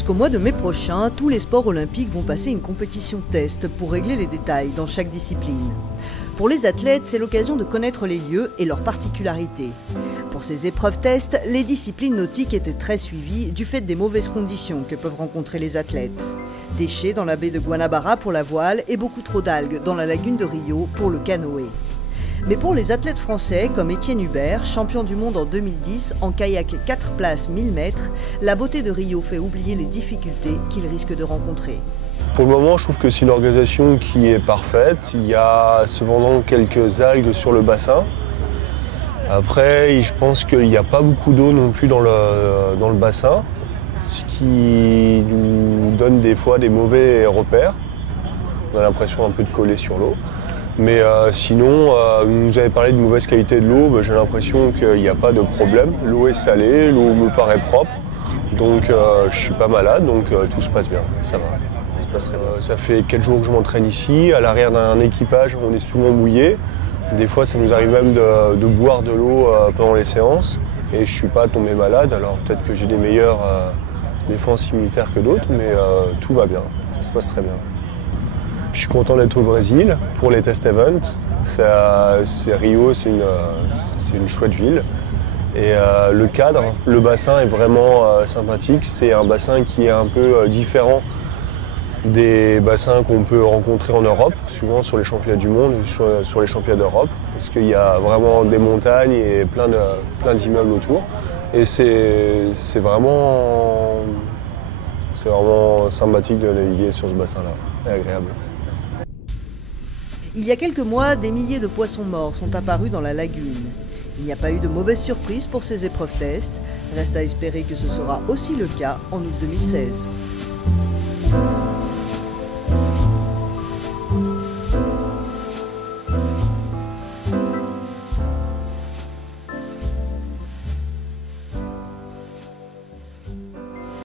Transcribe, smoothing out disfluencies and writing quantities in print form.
Jusqu'au mois de mai prochain, tous les sports olympiques vont passer une compétition test pour régler les détails dans chaque discipline. Pour les athlètes, c'est l'occasion de connaître les lieux et leurs particularités. Pour ces épreuves test, les disciplines nautiques étaient très suivies du fait des mauvaises conditions que peuvent rencontrer les athlètes. Déchets dans la baie de Guanabara pour la voile et beaucoup trop d'algues dans la lagune de Rio pour le canoë. Mais pour les athlètes français comme Étienne Hubert, champion du monde en 2010 en kayak 4 places 1000 mètres, la beauté de Rio fait oublier les difficultés qu'il risque de rencontrer. Pour le moment, je trouve que c'est une organisation qui est parfaite. Il y a cependant quelques algues sur le bassin. Après, je pense qu'il n'y a pas beaucoup d'eau non plus dans le bassin, ce qui nous donne des fois des mauvais repères. On a l'impression un peu de coller sur l'eau. Mais sinon, vous nous avez parlé de mauvaise qualité de l'eau, j'ai l'impression qu'il n'y a pas de problème. L'eau est salée, l'eau me paraît propre, donc je ne suis pas malade, donc tout se passe bien, ça va. Ça se passe très bien. Ça fait 4 jours que je m'entraîne ici, à l'arrière d'un équipage, on est souvent mouillé. Des fois, ça nous arrive même de boire de l'eau pendant les séances, et je ne suis pas tombé malade, alors peut-être que j'ai des meilleures défenses immunitaires que d'autres, mais tout va bien, ça se passe très bien. Je suis content d'être au Brésil pour les test events. Rio, c'est une chouette ville. Et le cadre, le bassin est vraiment sympathique. C'est un bassin qui est un peu différent des bassins qu'on peut rencontrer en Europe, souvent sur les championnats du monde, sur les championnats d'Europe, parce qu'il y a vraiment des montagnes et plein d'immeubles autour. Et c'est vraiment sympathique de naviguer sur ce bassin-là, et agréable. Il y a quelques mois, des milliers de poissons morts sont apparus dans la lagune. Il n'y a pas eu de mauvaise surprise pour ces épreuves test. Reste à espérer que ce sera aussi le cas en août 2016.